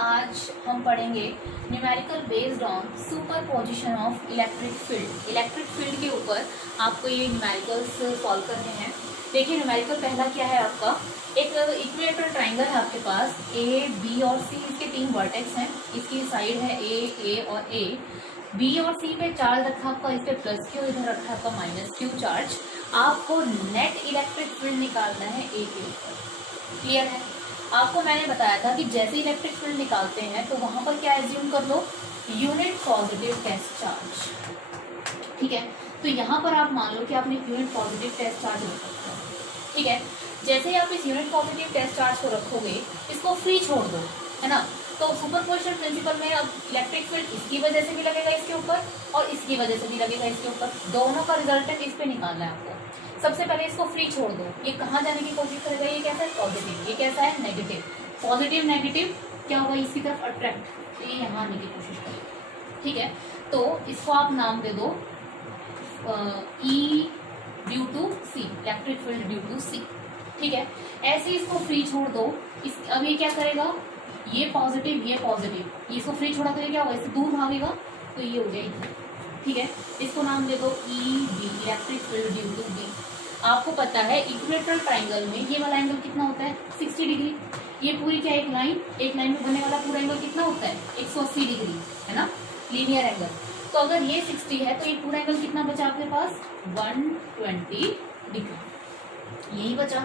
आज हम पढ़ेंगे numerical based on superposition of electric field. Electric field के ऊपर आपको ये न्यूमेरिकल्स सॉल्व करने हैं। देखिए न्यूमेरिकल पहला क्या है आपका, एक इक्विलेटरल ट्राइंगल है आपके पास, ए बी और सी, इसके 3 वर्टेक्स हैं, इसकी साइड है ए और ए। बी और सी पे चार्ज रखा आपका, इस पे प्लस क्यू, इधर रखा आपका माइनस क्यू चार्ज। आपको नेट इलेक्ट्रिक फील्ड निकालना है ए के ऊपर। क्लियर है? आपको मैंने बताया था कि जैसे इलेक्ट्रिक फील्ड निकालते हैं तो वहां पर क्या एज्यूम कर लो, यूनिट पॉजिटिव टेस्ट चार्ज। ठीक है, तो यहाँ पर आप मान लो कि आपने यूनिट पॉजिटिव टेस्ट चार्ज रख सकते हो। ठीक है, जैसे ही आप इस यूनिट पॉजिटिव टेस्ट चार्ज को रखोगे, इसको फ्री छोड़ दो, है ना, तो सुपरपोजिशन प्रिंसिपल में अब इलेक्ट्रिक फील्ड इसकी वजह से भी लगेगा इसके ऊपर और इसकी वजह से भी लगेगा इसके ऊपर, दोनों का रिजल्टेंट इस पे निकालना है आपको। सबसे पहले इसको फ्री छोड़ दो, ये कहाँ जाने की कोशिश करेगा, ये कैसा है पॉजिटिव, ये कैसा है नेगेटिव। पॉजिटिव नेगेटिव क्या होगा, इसकी तरफ अट्रैक्ट, तो ये यहाँ आने की कोशिश करेगा। ठीक है, तो इसको आप नाम दे दो E due to C, electric field due to C. ठीक है, ऐसे इसको फ्री छोड़ दो। अब ये क्या करेगा, ये पॉजिटिव, इसको फ्री छोड़ा तो ये क्या होगा, इससे दूर भागेगा, तो ये हो गया। ठीक है, इसको नाम दे दो E B, electric field due to B. आपको पता है इक्विलेटरल ट्राइंगल में ये वाला एंगल कितना होता है, 60 डिग्री। ये पूरी क्या एक लाइन में बनने वाला पूरा एंगल कितना होता है, 180 डिग्री, है ना, लीनियर एंगल। तो अगर ये 60 है तो ये पूरा एंगल कितना बचा आपके पास, 120 डिग्री, यही बचा।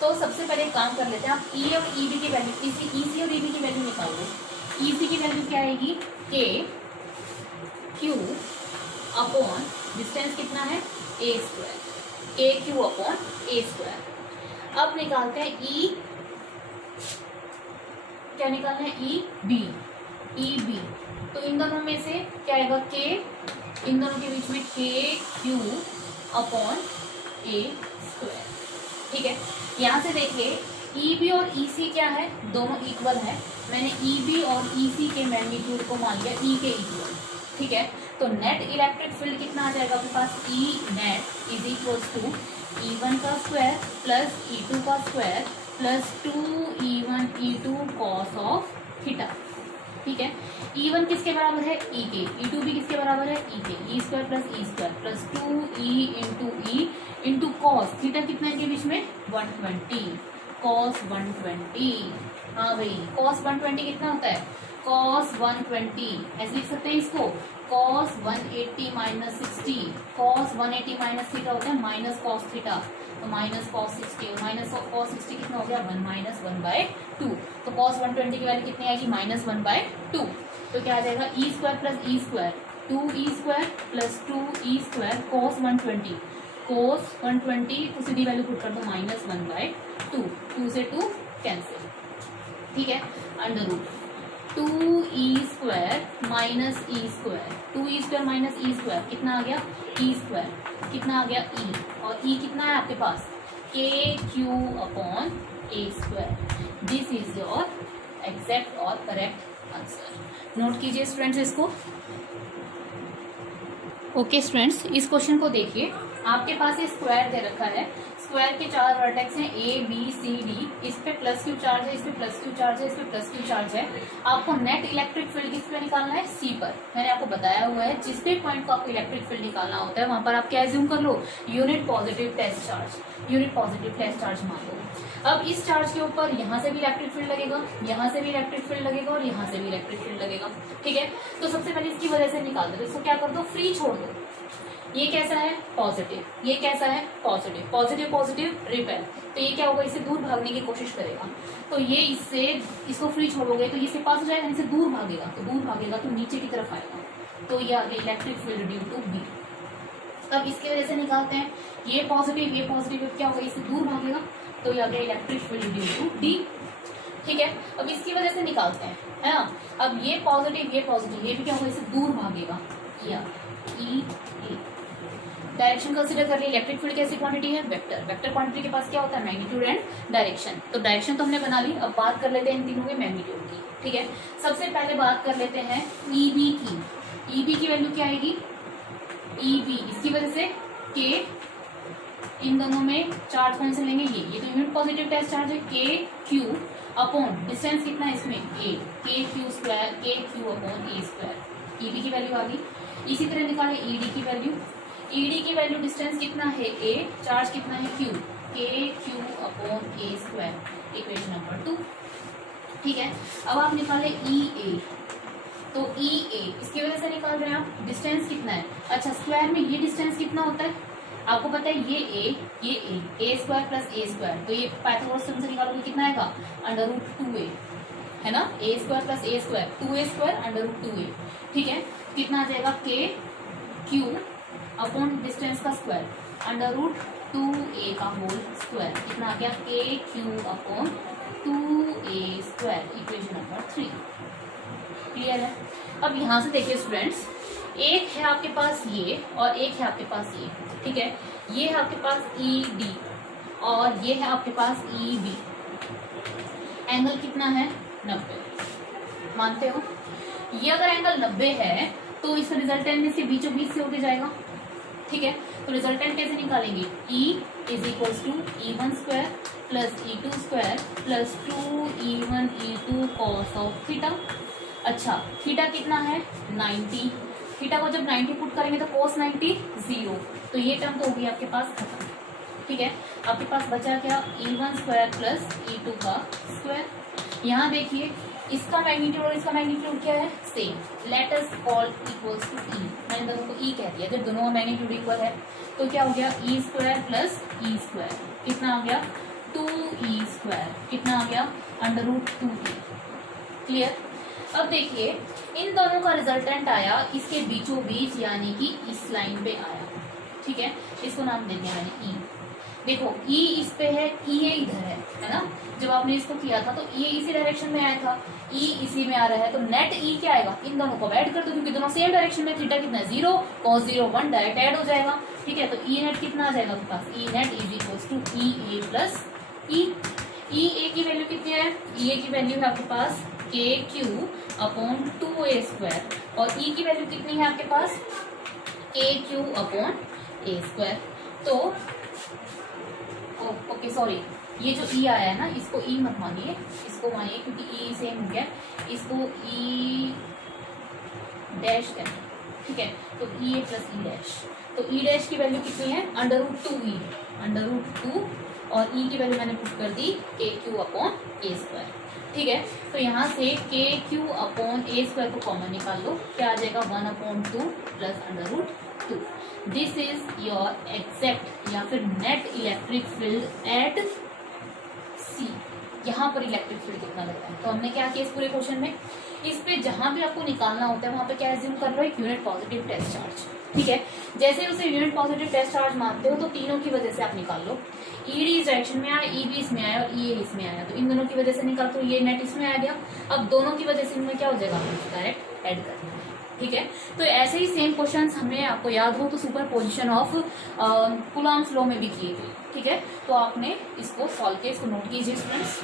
तो सबसे पहले एक काम कर लेते हैं, आप ई और ई बी की वैल्यू, ई सी और ई बी की वैल्यू निकाल दो। ई सी की वैल्यू क्या आएगी, के क्यू अपॉन डिस्टेंस कितना है, ए स्क्वायर, के क्यू अपॉन ए स्क्वायर। अब निकालते हैं ई, क्या निकालना है, ई बी। तो इन दोनों में से क्या आएगा, के, इन दोनों के बीच में के क्यू अपॉन ए स्क्वायर। ठीक है, यहाँ से देखिए ई बी और ई सी क्या है, दोनों इक्वल है। मैंने ई बी और ई सी के मैग्नीट्यूड को मान लिया ई के इक्वल। ठीक है, तो नेट इलेक्ट्रिक फील्ड कितना आ जाएगा आपके पास, E net is equal to E1 का स्क्वायर प्लस E2 का square plus 2E1 E2 cos of theta. ठीक है, E1 किसके बराबर है, E के, E2 भी किसके बराबर है, E के, E square plus 2E into cos theta कितना है इनके बीच में, 120, कॉस 120। हाँ भाई, कॉस 120 कितना होता है, कॉस 120 ऐसे लिख सकते हैं इसको, cos 180 minus 60, cos 180 minus theta होता है माइनस कॉस थीटा, तो माइनस कॉस 60, माइनस कॉस 60 कितना हो गया, 1 माइनस 1/2। तो कॉस 120 की वैल्यू कितनी आएगी, माइनस 1/2। तो क्या आ जाएगा, E square plus E square, 2E square plus 2E square cos 120, cos 120 को सीधी वैल्यू पुट कर दो, माइनस 1/2, 2 से 2 कैंसिल। ठीक है, under root 2E square minus E square, 2E square minus E square कितना आ गया, ई स्क्वायर कितना आ गया, ई, और ई कितना है आपके पास, के Q upon A square. This is your exact और करेक्ट आंसर। नोट कीजिए स्टूडेंट्स इसको। ओके स्टूडेंट्स, इस क्वेश्चन को देखिए, आपके पास ये स्क्वायर दे रखा है, स्क्वायर के 4 वर्टेक्स हैं ए बी सी डी, इस पे प्लस क्यू चार्ज है, इस पे प्लस क्यू चार्ज है, इस पे प्लस क्यू चार्ज है। आपको नेट इलेक्ट्रिक फील्ड किस पे निकालना है, सी पर। मैंने आपको बताया हुआ है जिस भी पॉइंट को आपको इलेक्ट्रिक फील्ड निकालना होता है वहां पर आप क्या एज्यूम कर लो, unit positive test charge, unit positive test charge मान लो। अब इस चार्ज के ऊपर यहाँ से भी इलेक्ट्रिक फील्ड लगेगा, यहाँ से भी इलेक्ट्रिक फील्ड लगेगा और यहाँ से भी इलेक्ट्रिक फील्ड लगेगा। ठीक है, तो सबसे पहले इसकी वजह से निकाल दो, इसको क्या कर दो, फ्री छोड़ दो। ये कैसा है, पॉजिटिव, ये कैसा है, पॉजिटिव, पॉजिटिव पॉजिटिव रिपेल, तो ये क्या होगा, इससे दूर भागने की कोशिश करेगा। तो ये इससे, इसको फ्री छोड़ोगे तो ये इसके पास हो जाएगा, इनसे दूर भागेगा, तो दूर भागेगा तो नीचे की तरफ आएगा, तो ये आ गया electric field due to B. अब इसकी वजह से निकालते हैं, ये पॉजिटिव क्या होगा, इससे दूर भागेगा, तो ये आ गया electric field due to D. ठीक है, अब इसकी वजह से निकालते हैं, है ना। अब ये पॉजिटिव, ये भी क्या होगा, इससे दूर भागेगा, या ई ए। डायरेक्शन कंसीडर कर ली, इलेक्ट्रिक फील्ड कैसी क्वांटिटी है, वेक्टर, वेक्टर क्वांटिटी के पास क्या होता है, मैग्नीट्यूड एंड डायरेक्शन। तो डायरेक्शन तो हमने बना ली, अब बात कर लेते हैं इन तीनों के मैग्नीट्यूड की। ठीक है, सबसे पहले बात कर लेते हैं ई बी की। ई बी की वैल्यू क्या आएगी, ई बी, इसकी वजह से के, इन दोनों में चार्ज कौन से लेंगे, ये तो यूनिट पॉजिटिव टेस्ट चार्ज है, के क्यू अपॉन डिस्टेंस कितना है इसमें a, के क्यू स्क्वायर, के क्यू अपॉन ए स्क्वायर। ईडी की वैल्यू आ गई। इसी तरह निकाले ईडी की वैल्यू। ईडी की वैल्यू डिस्टेंस कितना है a, चार्ज कितना है q, के क्यू अपॉन ए स्क्वायर, इक्वेशन नंबर 2। ठीक है, अब आप निकाले ई ए, तो ई ए इसकी वजह से निकाल रहे हैं आप, डिस्टेंस कितना है। अच्छा, स्क्वायर में ये डिस्टेंस कितना होता है आपको पता है, ये ए स्क्वायर प्लस ए स्क्वायर, तो ये पाइथागोरस थ्योरम से निकालोगे कितना आएगा, √2a, है ना, ए स्क्वायर प्लस ए स्क्वायर 2a स्क्वायर √2a। ठीक है, कितना आ जाएगा के क्यू अपॉन डिस्टेंस का स्क्वायर √2a का होल स्क्वायर, कितना आ गया के Q upon 2a square, equation number 3। Clear है। अब यहाँ से देखिए स्टूडेंट्स, एक है आपके पास ये और एक है आपके पास ये। ठीक है, ये है आपके पास ई डी और ये है आपके पास ई बी। एंगल कितना है 90, मानते हो। ये अगर एंगल 90 है तो इसका रिजल्टेंट में से बीचों बीच से होके जाएगा। ठीक है, तो रिजल्टेंट कैसे निकालेंगे, E is equals to E1 square plus E2 square plus 2E1 E2 cos of theta. अच्छा, थीटा कितना है 90, थीटा को जब 90 पुट करेंगे तो cos 90 0, तो ये टर्म तो होगी आपके पास खत्म। ठीक है, आपके पास बचा क्या, E1 स्क्वायर प्लस E2 का स्क्वायर। यहाँ देखिए, इसका मैग्नीट्यूड और इसका मैग्नीट्यूड क्या है, same, let us call equals to E. मैंने दोनों को ई कह दिया, जब दोनों का मैग्नीट्यूड इक्वल है तो क्या हो गया, ई स्क्वायर प्लस ई स्क्वायर, कितना आ गया 2e स्क्वायर, कितना आ गया √2e। क्लियर। अब देखिए, इन दोनों का रिजल्टेंट आया इसके बीचों बीच, यानी कि इस लाइन पे आया। ठीक है, इसको नाम दे दिया मैंने ई। देखो, ई इस पे है, ई इधर है ना। जब आपने इसको किया था तो ई इसी डायरेक्शन में आया था, ई इसी में आ रहा है, तो नेट ई क्या आएगा, इन दोनों को ऐड कर दो क्योंकि दोनों सेम डायरेक्शन में। थीटा कितना है 0, cos 0 1, डायरेक्ट ऐड हो जाएगा। ठीक है, तो ई नेट कितना आ जाएगा आपके पास, E net is equals to E A plus E. E A की वैल्यू कितनी है, ई ए की वैल्यू है आपके पास के क्यू अपॉन 2a स्क्वायर, और ई की वैल्यू कितनी है आपके पास, के क्यू अपॉन ए स्क्वायर। तो ओके सॉरी, ये जो ई आया है ना, इसको ई मत मानिए, इसको मानिए क्योंकि ई सेम हो गया, इसको ई डैश है। ठीक है, तो ई ए प्लस ई डैश, तो ई डैश की वैल्यू कितनी है √2e, √2, और ई की वैल्यू मैंने पुट कर दी के क्यू अपॉन ए स्क्वायर। ठीक है, तो यहाँ से के क्यू अपॉन ए स्क्वायर को कॉमन निकाल लो, क्या आ जाएगा 1/2 plus √2। This is your exact या फिर नेट इलेक्ट्रिक फील्ड एट सी। यहाँ पर इलेक्ट्रिक फील्ड कितना लगता है, तो हमने क्या किया इस पूरे क्वेश्चन में, इस पे जहां भी आपको निकालना होता है वहां पे क्या एज्यूम कर लो, एक यूनिट पॉजिटिव टेस्ट चार्ज। ठीक है, जैसे उसे यूनिट पॉजिटिव टेस्ट चार्ज मानते हो तो तीनों की वजह से आप निकाल लो। ईडी इस डायरेक्शन में आया, ईबी इसमें आया और ई इसमें आया, तो इन दोनों की वजह से निकाल, तो ये नेट इसमें आ गया। अब दोनों की वजह से इनमें क्या हो जाएगा, डायरेक्ट ऐड कर देंगे। ठीक है, तो ऐसे ही सेम क्वेश्चंस हमें, आपको याद हो तो super position of Coulomb's law में भी किए थे। ठीक है, तो आपने इसको सॉल्व किया, इसको नोट कीजिए स्टूडेंट्स।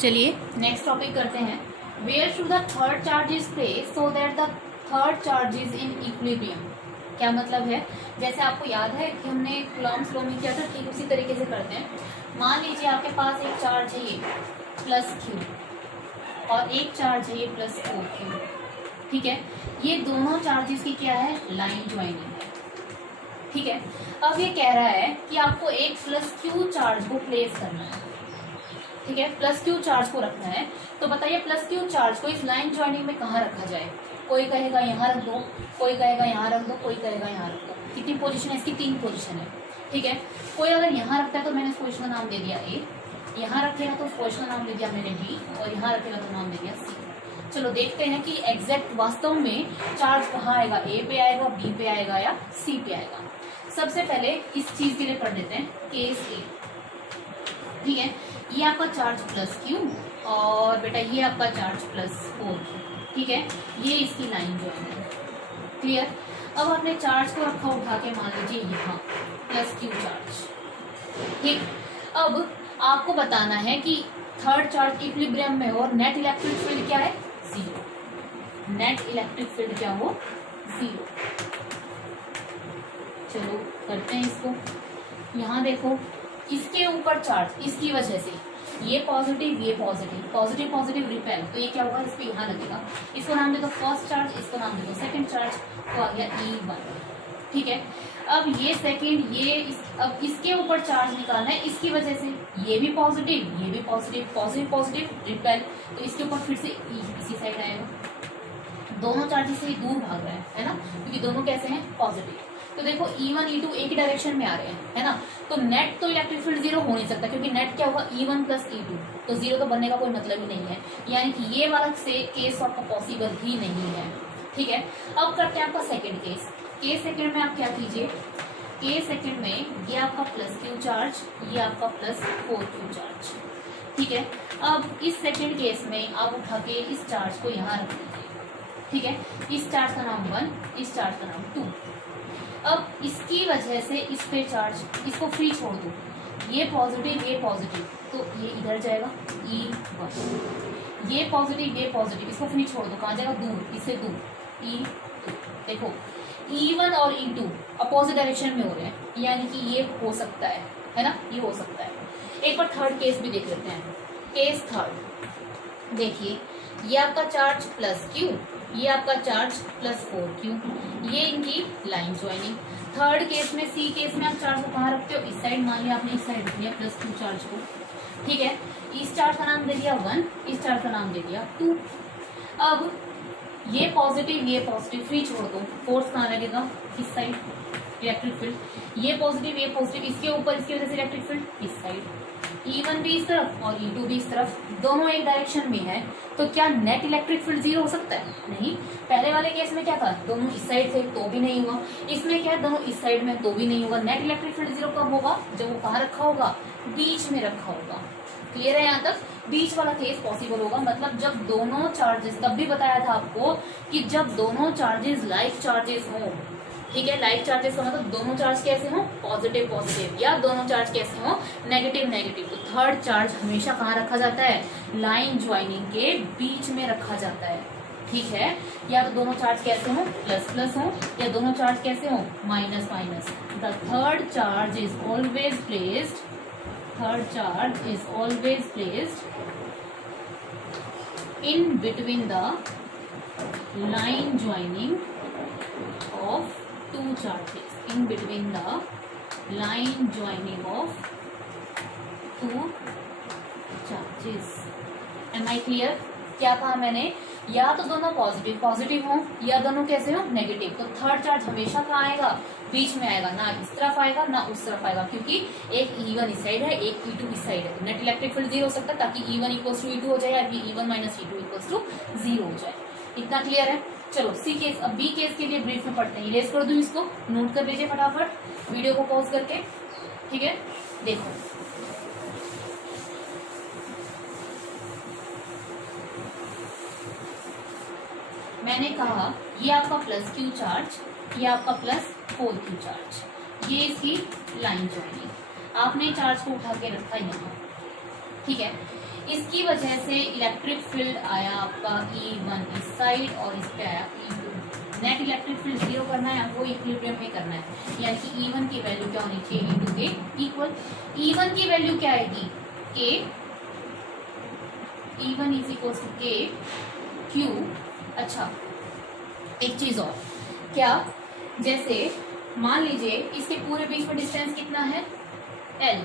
चलिए नेक्स्ट टॉपिक करते हैं, where should the third charge is placed so that the third charge is in equilibrium. क्या मतलब है, जैसे आपको याद है कि हमने कूलॉम्स लॉ में किया था, ठीक उसी तरीके से करते हैं। मान लीजिए आपके पास एक चार्ज है ये प्लस क्यू और एक चार्ज है ये प्लस 4q। ठीक है, ये दोनों चार्जेस की क्या है, लाइन ज्वाइनिंग है। ठीक है, अब ये कह रहा है कि आपको एक प्लस क्यू चार्ज को प्लेस करना है। ठीक है, प्लस क्यू चार्ज को रखना है, तो बताइए प्लस क्यू चार्ज को इस लाइन ज्वाइनिंग में कहाँ रखा जाए। कोई कहेगा यहाँ रख दो, कोई कहेगा यहाँ रख दो, कोई कहेगा यहाँ रख दो। कितनी पोजीशन है इसकी, 3 पोजीशन है। ठीक है, कोई अगर यहाँ रखता है तो मैंने इस पोजीशन का नाम दे दिया ए, यहाँ रखेगा तो उस पोजीशन का नाम दे दिया मैंने बी, और यहाँ रखेगा तो नाम दे दिया सी। चलो देखते हैं कि एग्जैक्ट वास्तव में चार्ज कहाँ आएगा, ए पे आएगा, बी पे आएगा या सी पे आएगा। सबसे पहले इस चीज के लिए पढ़ लेते हैं केस ए। ठीक है, ये आपका चार्ज प्लस क्यू और बेटा ये आपका चार्ज प्लस 4q। ठीक है, ये इसकी लाइन जो है। क्लियर। अब आपने चार्ज को रखा उठा के, मान लीजिए यहाँ प्लस क्यू चार्ज। ठीक, अब आपको बताना है कि थर्ड चार्ज इक्विलिब्रियम में हो और नेट इलेक्ट्रिक फील्ड क्या है, 0। नेट इलेक्ट्रिक फील्ड क्या हो, 0। चलो करते हैं इसको। यहाँ देखो इसके ऊपर चार्ज, इसकी वजह से ये पॉजिटिव ये पॉजिटिव, पॉजिटिव पॉजिटिव रिपेल, तो ये क्या होगा, इस पे यहाँ लगेगा। इसको नाम दे दो फर्स्ट चार्ज, इसको नाम दे दो सेकंड चार्ज, तो आ गया E1। ठीक है, अब ये सेकंड अब इसके ऊपर चार्ज निकालना है, इसकी वजह से ये भी पॉजिटिव ये भी पॉजिटिव, पॉजिटिव पॉजिटिव रिपेल, तो इसके ऊपर फिर से इसी साइड आएगा। दोनों चार्जेस से दूर भाग रहे हैं, है ना, क्योंकि दोनों कैसे हैं, पॉजिटिव। तो देखो E1 E2 एक ही डायरेक्शन में आ रहे हैं, है ना, तो नेट तो इलेक्ट्रिक फील्ड जीरो हो नहीं सकता, क्योंकि नेट क्या होगा, E1 प्लस E2, तो जीरो तो बनने का कोई मतलब ही नहीं है, यानी कि ये वाला से केस आपका पॉसिबल ही नहीं है। ठीक है, अब करते हैं आपका सेकेंड केस सेकेंड में आप क्या कीजिए, के सेकेंड में ये आपका प्लस क्यू चार्ज, ये आपका प्लस 4Q चार्ज। ठीक है, अब इस सेकेंड केस में आप उठा के इस चार्ज को यहाँ रख दीजिए। ठीक है, इस चार्ज का नाम 1, इस चार्ज का नाम 2। अब इसकी वजह से इस पे चार्ज, इसको फ्री छोड़ दो, ये पॉजिटिव तो ये इधर जाएगा E1, ये पॉजिटिव इसको फ्री छोड़ दो, कहाँ जाएगा, दूर, इससे दूर E2। देखो E1 और E2 अपोजिट डायरेक्शन में हो रहे हैं, यानी कि ये हो सकता है ना, ये हो सकता है। एक बार थर्ड केस भी देख लेते हैं। केस थर्ड देखिए, ये आपका चार्ज प्लस Q, ये आपका चार्ज प्लस 4Q, ये इनकी लाइन ज्वाइनिंग। थर्ड केस में सी केस में आप चार्ज को कहाँ रखते हो, इस साइड, मान लिया आपने इस साइड रख लिया प्लस 2 चार्ज को। ठीक है, इस चार्ज का नाम दे दिया 1, इस चार्ज का नाम दे दिया 2। अब ये पॉजिटिव फ्री छोड़ दो, फोर्स कहाँ लगेगा, इस साइड, इलेक्ट्रिक फील्ड, ये पॉजिटिव इसके ऊपर, इसकी वजह से इलेक्ट्रिक फील्ड इस साइड, E1 भी इस तरफ और E2 भी इस तरफ, दोनों एक डायरेक्शन में है, तो क्या नेट इलेक्ट्रिक फील्ड जीरो हो सकता है, नहीं। पहले वाले केस में क्या था, दोनों इस साइड थे तो भी नहीं हुआ, इसमें क्या है, दोनों इस साइड में तो भी नहीं होगा। नेट इलेक्ट्रिक फील्ड जीरो कब होगा, जब वो कहाँ रखा होगा, बीच में रखा होगा। क्लियर है, यहाँ तक बीच वाला केस पॉसिबल होगा, मतलब जब दोनों चार्जेस, तब भी बताया था आपको कि जब दोनों चार्जेस लाइक चार्जेस हो। ठीक है, लाइक चार्जेस का मतलब दोनों चार्ज कैसे हो, पॉजिटिव या दोनों चार्ज कैसे हो, नेगेटिव। तो थर्ड चार्ज हमेशा कहाँ रखा जाता है, लाइन ज्वाइनिंग के बीच में रखा जाता है। ठीक है, या तो दोनों चार्ज कैसे हो, प्लस हो, या दोनों चार्ज कैसे हो, minus. The third charge is always placed in between the line joining of two charges, in between the line joining of two charges। Am I clear? क्या कहा मैंने, या तो दोनों पॉजिटिव हो, या दोनों कैसे हो, नेगेटिव। तो थर्ड चार्ज हमेशा कहाँ आएगा, बीच में आएगा, ना इस तरफ आएगा ना उस तरफ आएगा, क्योंकि एक E1 इस साइड है, एक E2 इस साइड है। नेट इलेक्ट्रिक फील्ड जीरो हो सकता है, ताकि E1 इक्वल्स टू E2 हो जाए, या E1 minus E2 equals to 0 हो जाए। इतना क्लियर है। चलो सी केस, अब बी केस के लिए ब्रीफ में पढ़ते हैं। इरेज कर दूं इसको, नोट कर लीजिए फटाफट वीडियो को पॉज करके। ठीक है, देखो मैंने कहा ये आपका प्लस Q चार्ज, ये आपका प्लस 4Q चार्ज, ये इसकी लाइन ज्वाइनिंग। आपने चार्ज को उठा के रखा यहाँ। ठीक है, इसकी वजह से इलेक्ट्रिक फील्ड आया आपका E1 इस साइड और इस पे आया E2। Net electric field zero करना है आपको, इक्विलिब्रियम में करना है, यानी कि E1 की वैल्यू क्या होनी चाहिए, E2 के इक्वल। E1 की वैल्यू क्या आएगी, K, E1 is equal to K Q। अच्छा, एक चीज और, क्या, जैसे मान लीजिए इसके पूरे बीच में डिस्टेंस कितना है, L,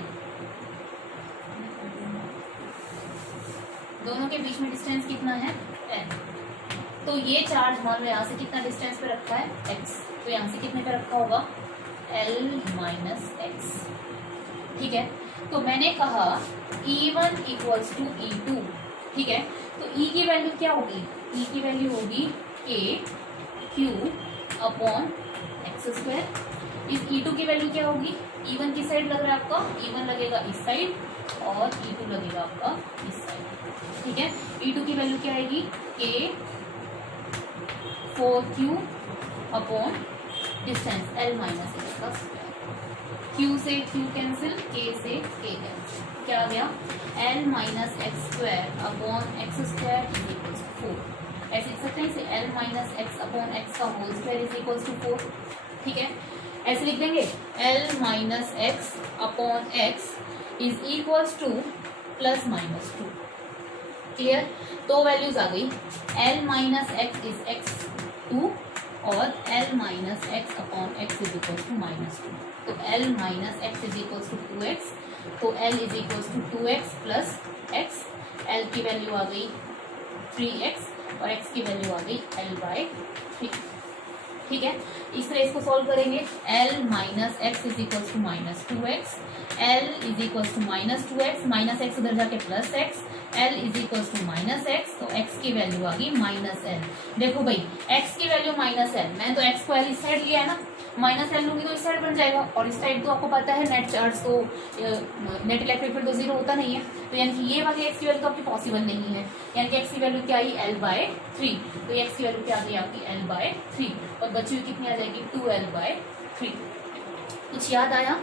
दोनों के बीच में डिस्टेंस कितना है, L। तो ये चार्ज मान लो यहाँ से कितना डिस्टेंस पे रखा है, X, तो यहाँ से कितने पे रखा होगा, L माइनस X। ठीक है, तो मैंने कहा E1 इक्वल्स टू E2। ठीक है, तो E की वैल्यू क्या होगी, E की वैल्यू होगी K Q upon x square. इस E2 की वैल्यू क्या होगी, E1 की साइड लग रहा है आपका, E1 लगेगा इस साइड और E2 लगेगा आपका इस साइड। ठीक है, E2 की वैल्यू क्या आएगी, K 4Q upon distance L minus X का स्क्वायर। Q से Q कैंसिल, K से K कैंसिल, क्या आ गया, L minus x square upon x square is equal to 4। ऐसे लिख सकते हैं इसे L minus x upon x का whole square is equal to 4। ठीक है, ऐसे लिख देंगे L minus x upon x is equals to plus minus 2। Clear? दो वैल्यूज आ गई, L minus x is x 2 और L minus x upon x is equals to minus 2। तो L minus x is equals to 2x, तो L is equals to 2x plus x. L की value आ गई 3x और x की value आ गई L/3। ठीक है, इस तरह इसको सॉल्व करेंगे। L minus x is equals to minus 2x, L is equals to minus 2x, minus x उधर जाके plus x, L is equals to minus x, तो x की वैल्यू आ गई माइनस L। देखो भाई x की वैल्यू माइनस L, मैंने तो x को L इस साइड लिया है ना, माइनस L लूंगी तो इस साइड बन जाएगा, और इस साइड तो आपको पता है नेट चार्ज तो नेट इलेक्ट्रिक फील्ड तो जीरो होता नहीं है, तो यानी कि ये वाली x की वैल्यू तो आपकी पॉसिबल नहीं है, यानी कि x की वैल्यू क्या आई L/3, तो x की वैल्यू क्या आ गई आपकी L/3 और बची हुई कितनी आ जाएगी 2L/3। कुछ याद आया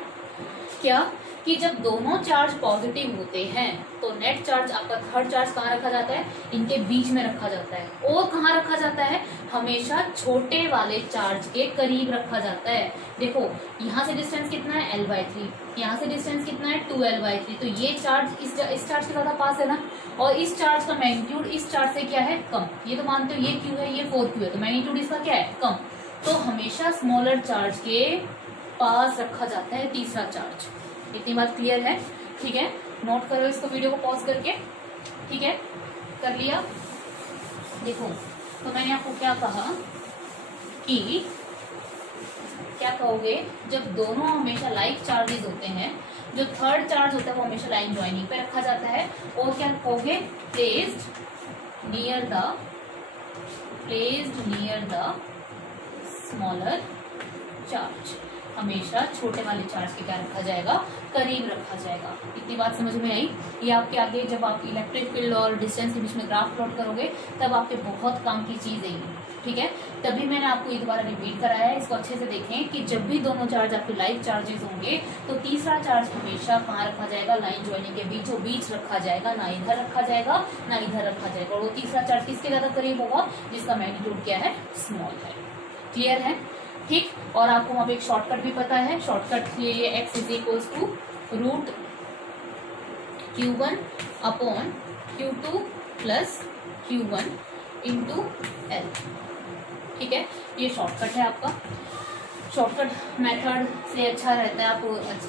क्या कि जब दोनों चार्ज पॉजिटिव होते हैं तो नेट चार्ज आपका थर्ड चार्ज कहाँ रखा जाता है, इनके बीच में रखा जाता है, और कहाँ रखा जाता है, हमेशा छोटे वाले चार्ज के करीब रखा जाता है। देखो यहाँ से डिस्टेंस कितना है L/3, यहाँ से डिस्टेंस कितना है 2L/3, तो ये चार्ज इस चार्ज के ज्यादा पास है ना, और इस चार्ज का मैग्नीट्यूड इस चार्ज से क्या है, कम। ये तो मानते हो ये Q है, ये 4Q है, तो मैग्नीट्यूड इसका क्या है, कम। तो हमेशा स्मॉलर चार्ज के पास रखा जाता है तीसरा चार्ज। इतनी बात क्लियर है? ठीक है, नोट करो इसको, वीडियो को पॉज करके। ठीक है, कर लिया? देखो तो मैंने आपको क्या कहा कि क्या कहोगे, जब दोनों हमेशा लाइक चार्जेस होते हैं, जो थर्ड चार्ज होता है वो हमेशा लाइन ज्वाइनिंग पे रखा जाता है, और क्या कहोगे, placed near the smaller charge. हमेशा छोटे वाले चार्ज के क्या रखा जाएगा, करीब रखा जाएगा। इतनी बात समझ में आई? ये आपके आगे जब आप इलेक्ट्रिक फील्ड और डिस्टेंस के बीच में ग्राफ प्लॉट करोगे तब आपके बहुत काम की चीज है ये। ठीक है, तभी मैंने आपको ये दोबारा रिपीट कराया है। इसको अच्छे से देखें कि जब भी दोनों चार्ज आपके लाइक चार्जेस होंगे तो तीसरा चार्ज हमेशा कहाँ रखा जाएगा, लाइन ज्वाइनिंग के बीचों बीच रखा जाएगा, ना इधर रखा जाएगा ना इधर रखा जाएगा। और वो तीसरा चार्ज किसके ज्यादा करीब होगा, जिसका मैग्नीट्यूड क्या है, स्मॉल है। क्लियर है? ठीक, और आपको वहां पे एक शॉर्टकट भी पता है, शॉर्टकट ये x is equals to root Q1 upon Q2 plus Q1 into L। ठीक है, ये शॉर्टकट है आपका। शॉर्टकट मेथड से अच्छा रहता है, आप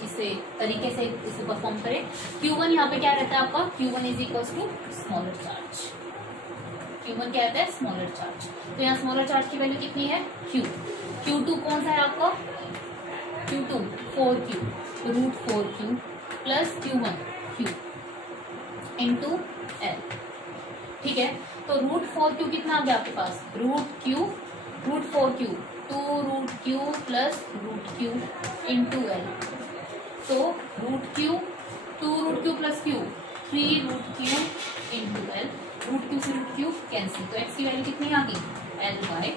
इसे तरीके से इसे परफॉर्म करें। Q1 यहाँ पे क्या रहता है आपका, Q1 is equals to smaller charge. Q1 क्या रहता है, स्मॉलर चार्ज। तो यहाँ स्मॉलर चार्ज की वैल्यू कितनी है, Q। Q2 कौन सा है आपका, Q2 4Q, root 4Q plus Q1 Q into L। ठीक है, तो रूट 4Q कितना आ गया आपके पास, रूट 4Q 2 रूट Q प्लस रूट Q इंटू L। तो रूट Q 2 रूट Q प्लस Q 3 रूट Q इंटू L। रूट Q से रूट Q कैंसिल, तो x की वैल्यू कितनी आ गई, L/3।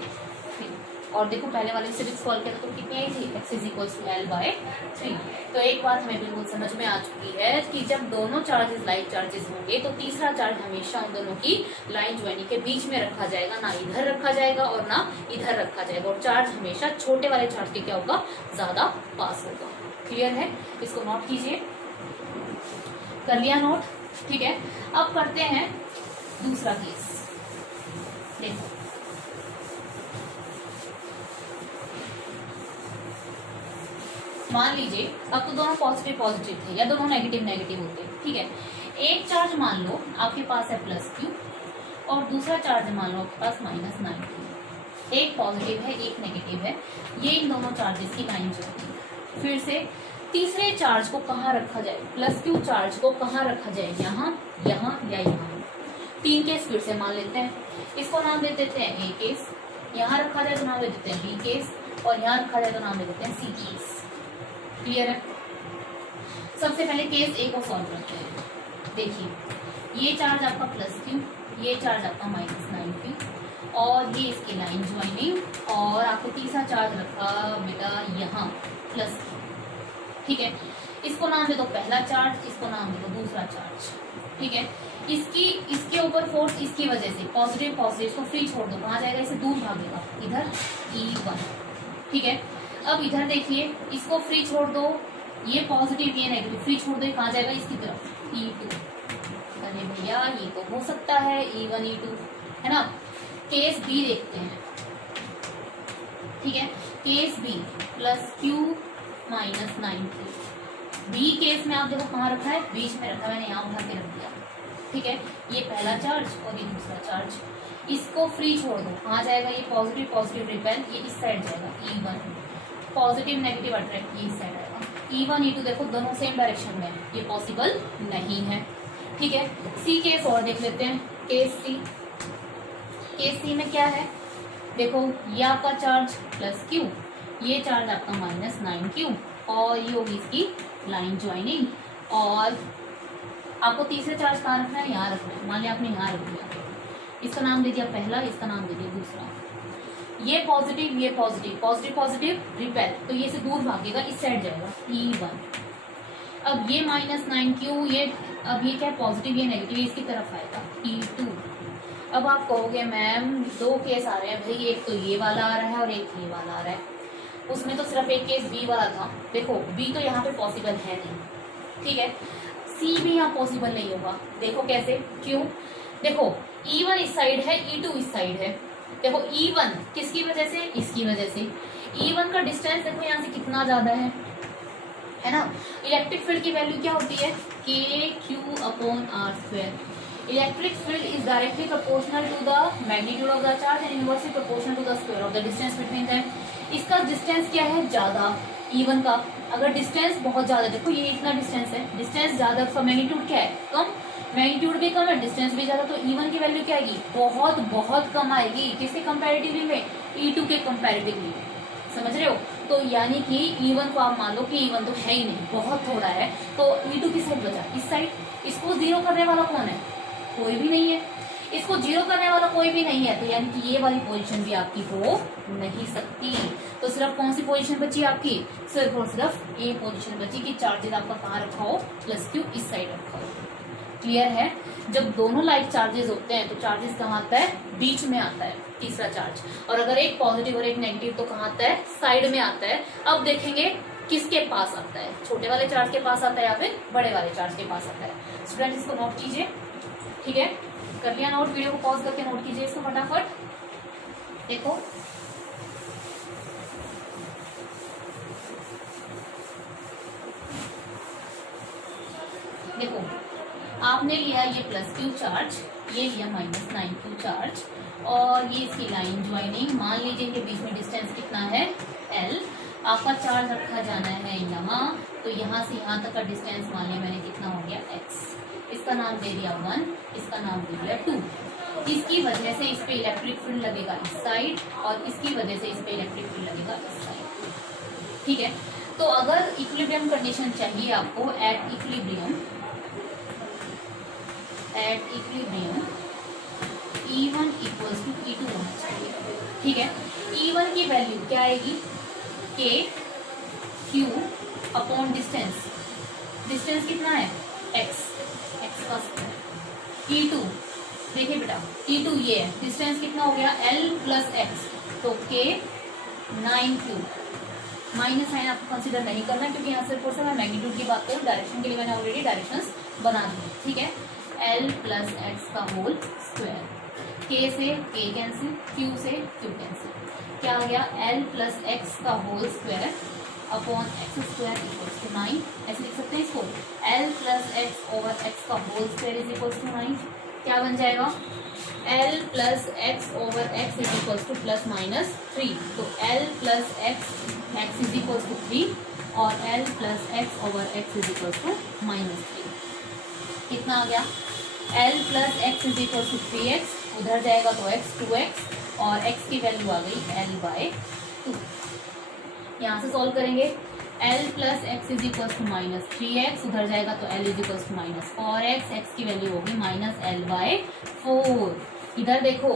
और देखो पहले वाले से भी सॉल्व किया तो कितनी आई थी, x is equals to L/3। तो एक बात हमें बिल्कुल समझ में आ चुकी है कि जब दोनों चार्जेस लाइक चार्जेस होंगे तो तीसरा चार्ज हमेशा उन दोनों की लाइन ज्वाइनिंग के बीच में रखा जाएगा, ना इधर रखा जाएगा और ना इधर रखा जाएगा, और चार्ज हमेशा छोटे वाले चार्ज के क्या होगा, ज्यादा पास होगा। क्लियर है? इसको नोट कीजिए। कर लिया नोट? ठीक है, अब करते हैं दूसरा केस। देखो मान लीजिए अब तो दोनों पॉजिटिव पॉजिटिव थे या दोनों नेगेटिव नेगेटिव होते। ठीक है, एक चार्ज मान लो आपके पास है +Q और दूसरा चार्ज मान लो आपके पास -9Q। एक पॉजिटिव है एक नेगेटिव है, ये इन दोनों चार्जेस की लाइन चलती। फिर से तीसरे चार्ज को कहाँ रखा जाए, +Q चार्ज को कहाँ रखा जाए, यहाँ यहाँ या यहाँ। 3 केस फिर से मान लेते हैं, इसको नाम दे देते हैं A केस, यहाँ रखा जाए तो नाम दे देते हैं B केस, और यहाँ रखा जाए तो नाम दे देते हैं C केस। क्लियर है? सबसे पहले केस A को सॉल्व करते हैं। देखिए ये चार्ज आपका +Q, ये चार्ज आपका -9Q, और ये इसकी लाइन ज्वाइनिंग, और आपको तीसरा चार्ज रखा बेटा यहाँ +Q। ठीक है, इसको नाम दे दो पहला चार्ज, इसको नाम दे दो दूसरा चार्ज। ठीक है, इसके ऊपर फोर्स इसकी वजह से पॉजिटिव इसको फ्री छोड़ दो, कहाँ जाएगा, इसे दूर भागेगा, इधर E1। ठीक है, अब इधर देखिए, इसको फ्री छोड़ दो, ये पॉजिटिव ये नेगेटिव, फ्री छोड़ दो, ये कहाँ जाएगा इसकी तरफ E2। अरे भैया ये तो हो सकता है E1 E2, है ना। केस बी देखते हैं, ठीक है। Case B plus Q minus 9Q। B case में आप देखो कहाँ रखा है, बीच में रखा है, मैंने यहाँ उठा के रख दिया, ठीक है। ये पहला चार्ज और ये दूसरा चार्ज, इसको फ्री छोड़ दो, कहाँ जाएगा ये पॉजिटिव पॉजिटिव रिपेल, ये इस साइड जाएगा E1, पॉजिटिव नेगेटिव अट्रैक्ट, ये इस साइड आएगा E1 E2। देखो दोनों सेम डायरेक्शन में, ये पॉसिबल नहीं है, ठीक है। सी केस और देख लेते हैं, केस सी। केस सी में क्या है, देखो ये आपका चार्ज प्लस Q, ये चार्ज आपका माइनस 9Q, और ये होगी इसकी लाइन ज्वाइनिंग। और आपको तीसरे चार्ज कहाँ रखना है, यहाँ रखना है। मान लिया आपने यहाँ रख दिया, इसका नाम दे दिया पहला, इसका नाम दे दिया दूसरा। ये पॉजिटिव ये पॉजिटिव, पॉजिटिव पॉजिटिव रिपेल, तो ये से दूर भागेगा, इस साइड जाएगा E1। अब ये माइनस 9Q, ये अब ये क्या पॉजिटिव ये नेगेटिव, इसकी तरफ आएगा E2। अब आप कहोगे मैम दो केस आ रहे हैं भाई, एक तो ये वाला आ रहा है और एक ये वाला आ रहा है, उसमें तो सिर्फ एक केस बी वाला था। देखो बी तो यहाँ पे पॉसिबल है नहीं, ठीक है। सी भी यहाँ पॉसिबल नहीं होगा, देखो कैसे, क्यों, देखो E1 इस साइड है, E2 इस साइड है। देखो E1 किसकी वजह से, इसकी वजह से। E1 का डिस्टेंस देखो यहाँ से कितना ज्यादा है ना। इलेक्ट्रिक फील्ड की वैल्यू क्या होती है, KQ/R²। Electric field is directly proportional to the magnitude of the charge and inversely proportional to the square of the distance between them. इसका डिस्टेंस क्या है, ज्यादा E1 का। अगर डिस्टेंस बहुत ज्यादा, देखो ये इतना डिस्टेंस है, डिस्टेंस ज्यादा, उसका मैग्नीट्यूड क्या है, कम, मैग्नीट्यूड भी कम है, डिस्टेंस भी ज्यादा, तो E1 की वैल्यू क्या आएगी, बहुत बहुत कम आएगी। किसके कंपैरेटिवली में, E2 के कंपैरेटिवली, समझ रहे हो। तो यानी कि E1 को आप मान लो कि E1 तो है ही नहीं, बहुत थोड़ा है, तो E2 किस साइड बचा, इस साइड। इसको जीरो करने वाला कौन है, कोई भी नहीं है, इसको जीरो करने वाला कोई भी नहीं है, तो यानी कि ये वाली पोजीशन भी आपकी हो नहीं सकती। तो सिर्फ कौन सी पोजीशन बची आपकी, सिर्फ और सिर्फ ये पोजीशन बची कि चार्जेस आपका कहाँ रखा हो, प्लस Q इस साइड रखा हो। क्लियर है। जब दोनों लाइक चार्जेस होते हैं तो चार्जेस कहाँ आता है, बीच में आता है तीसरा चार्ज, और अगर एक पॉजिटिव और एक नेगेटिव तो कहाँ आता है, साइड में आता है। अब देखेंगे किसके पास आता है, छोटे वाले चार्ज के पास आता है या फिर बड़े वाले चार्ज के पास आता है। स्टूडेंट इसको नोट कीजिए, ठीक है, कर लिया नोट, वीडियो को पॉज करके नोट कीजिए इसको फटाफट। देखो देखो आपने लिया ये प्लस Q चार्ज, ये लिया माइनस 9Q चार्ज, और ये इसकी लाइन ज्वाइनिंग। मान लीजिए कि बीच में डिस्टेंस कितना है, L। आपका चार्ज रखा जाना है यहाँ, तो यहाँ से यहाँ तक का डिस्टेंस मान लिया मैंने, कितना हो गया x। इसका नाम दे दिया 1, इसका नाम दे दिया 2। इसकी वजह से इस पे इलेक्ट्रिक फील्ड लगेगा इस साइड, और इसकी वजह से इस पे इलेक्ट्रिक फील्ड लगेगा इस साइड, ठीक है। तो अगर इक्विलिब्रियम कंडीशन चाहिए आपको, at equilibrium E1 equals to E2 होना चाहिए, ठीक है। E1 की वैल्यू क्या आएगी, KQ डिस्टेंस, डिस्टेंस कितना है x का स्क्वायर। E2 देखिए बेटा, E2 ये है, डिस्टेंस कितना हो गया L प्लस x, तो K 9Q। माइनस साइन आपको कंसीडर नहीं करना, क्योंकि यहाँ सिर्फ और सिर्फ मैं मैग्नीट्यूड की बात करूँ, डायरेक्शन के लिए मैंने ऑलरेडी डायरेक्शंस बना दी, ठीक है। L प्लस एक्स का होल स्क्वायर, K से K कैंसिल, Q से Q कैंसिल, क्या हो गया, L प्लस एक्स का whole square upon x square equals to 9। ऐसे लिख सकते हैं इसको, L plus x over x का whole square is equals to 9। क्या बन जाएगा, L plus x over x is equals to plus minus 3, तो L plus x is equals to 3, और L plus x over x is equals to minus 3। कितना आ गया, L plus x is equal to 3x, उधर जाएगा तो x 2x, और x की वैल्यू आ गई L/2। यहाँ से सॉल्व करेंगे, L plus x is equal to minus 3x, उधर जाएगा तो L is equal to minus 4x, x की वैल्यू होगी माइनस L/4। इधर देखो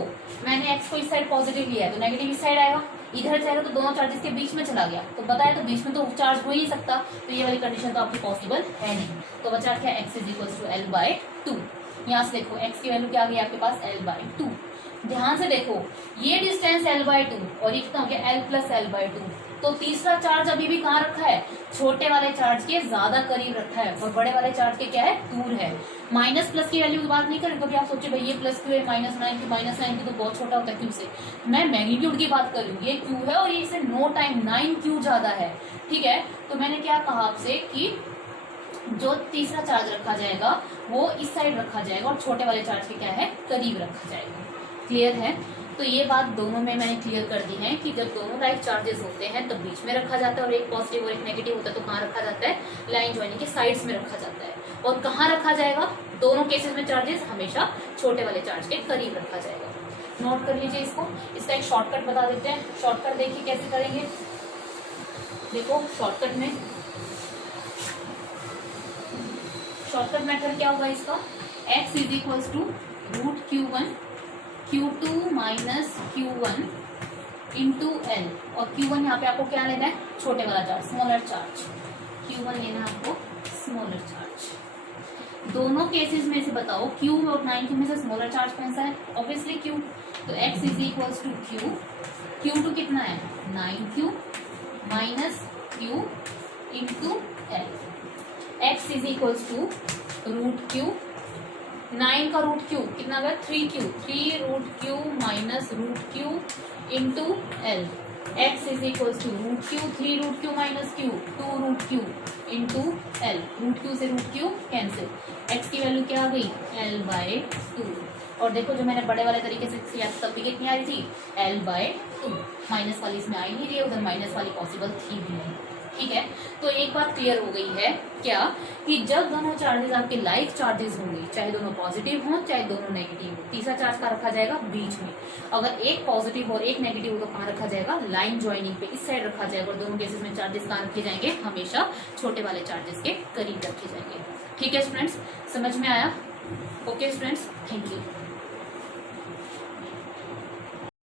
मैंने x को इस साइड पॉजिटिव लिया है, तो नेगेटिव इस साइड आएगा, इधर जाएगा तो दोनों चार्जेस के बीच में चला गया, तो बताया तो बीच में तो चार्ज हो ही नहीं सकता, तो ये वाली कंडीशन तो आपकी पॉसिबल है नहीं। तो बचा क्या, x is equal to L/2। यहाँ से देखो x की वैल्यू क्या आ गई आपके पास, L/2। ध्यान से देखो, ये डिस्टेंस L/2 और ये कितना हो गया, L प्लस L/2। तो तीसरा चार्ज अभी भी कहाँ रखा है, छोटे वाले चार्ज के ज्यादा करीब रखा है और बड़े वाले चार्ज के क्या है, दूर है। माइनस प्लस की वैल्यू की बात नहीं करें, कभी आप सोचे भाई ये प्लस क्यू है, -9 तो बहुत छोटा होता है क्यू से। मैं मैग्नीट्यूड की बात कर रही हूँ, ये क्यू है और ये से नो टाइम 9 क्यू ज्यादा है, ठीक है। तो मैंने क्या कहा आपसे कि जो तीसरा चार्ज रखा जाएगा वो इस साइड रखा जाएगा और छोटे वाले चार्ज के क्या है, करीब रखा जाएगा। क्लियर है। तो ये बात दोनों में मैंने क्लियर कर दी है कि जब दोनों लाइक चार्जेस होते हैं तब बीच में रखा जाता है और एक पॉजिटिव और एक नेगेटिव होता है तो कहाँ रखा जाता है, लाइन ज्वाइनिंग के साइड्स में रखा जाता है। और कहाँ रखा जाएगा, दोनों केसेस में चार्जेस हमेशा छोटे वाले चार्ज के करीब रखा जाएगा। नोट कर लीजिए इसको। इसका एक शॉर्टकट बता देते हैं। शॉर्टकट देखिए कैसे करेंगे। देखो शॉर्टकट में शॉर्टकट मेथड क्या होगा इसका, x is equals to √Q1 Q2 minus Q1 into L. और Q1 यहाँ पे आपको क्या लेना है, छोटे वाला चार्ज, स्मॉलर चार्ज। Q1 लेना है आपको स्मॉलर चार्ज। दोनों केसेस में से बताओ Q और 9Q में से स्मॉलर चार्ज कौन सा है, ऑब्वियसली Q। तो x is equals to Q, Q2 कितना है 9Q minus Q into L. x is equals to √Q, 9 का √Q कितना गया 3Q, 3√Q minus √Q into L. x is equals to √Q, 3√Q minus Q, 2√Q into L. √Q से √Q cancel, x की value क्या आ गई L/2। और देखो जो मैंने बड़े वाले तरीके से किया तब भी कितनी आ रही थी L/2। माइनस वाली इसमें आ ही नहीं रही है, उधर माइनस वाली पॉसिबल थी भी नहीं, ठीक है। तो एक बात क्लियर हो गई है क्या, कि जब दोनों चार्जेस आपके लाइक चार्जेस होंगे, चाहे दोनों पॉजिटिव हों चाहे दोनों नेगेटिव हो, तीसरा चार्ज का रखा जाएगा बीच में। अगर एक पॉजिटिव और एक नेगेटिव हो तो कहाँ रखा जाएगा, लाइन ज्वाइनिंग पे इस साइड रखा जाएगा। और दोनों केसेस में चार्जेस कहाँ रखे जाएंगे, हमेशा छोटे वाले चार्जेस के करीब रखे जाएंगे। ठीक है स्टूडेंट्स, समझ में आया। Okay students, thank you.